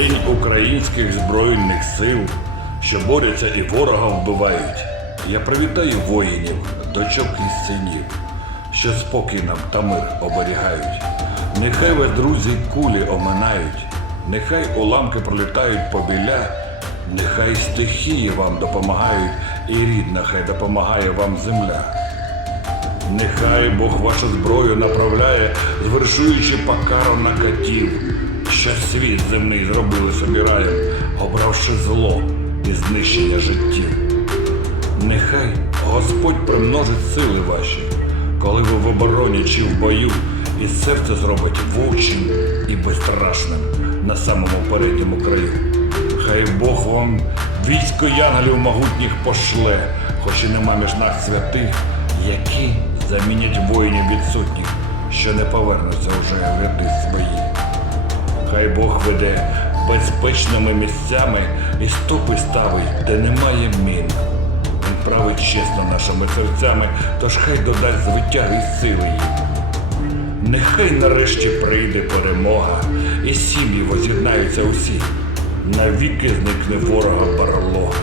День українських збройних сил, що борються і ворога вбивають. Я привітаю воїнів, дочок і синів, що спокій нам та мир оберігають. Нехай вас, друзі, кулі оминають, нехай уламки пролітають побіля, нехай стихії вам допомагають, і рідна хай допомагає вам земля. Нехай Бог вашу зброю направляє, звершуючи покару на катів, що світ земний зробили собі раєм, обравши зло і знищення життів. Нехай Господь примножить сили ваші, коли ви в обороні чи в бою, і серце зробить вовчим і безстрашним на самому передньому краю. Хай Бог вам військо янголів могутніх пошле, хоч і нема між нас святих, які замінять воїнів відсутніх, що не повернуться вже в ряди свої. Хай Бог веде безпечними місцями і стопи ставить, де немає мін. Він править чесно нашими серцями, тож хай додасть звитяги і сили їм. Нехай нарешті прийде перемога, і сім'ї воз'єднаються усі. Навіки зникне ворога барлога,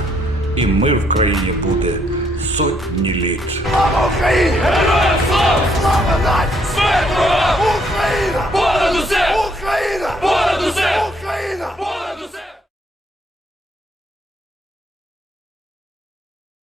і мир в країні буде сотні літ. Слава Україні! Героям слава!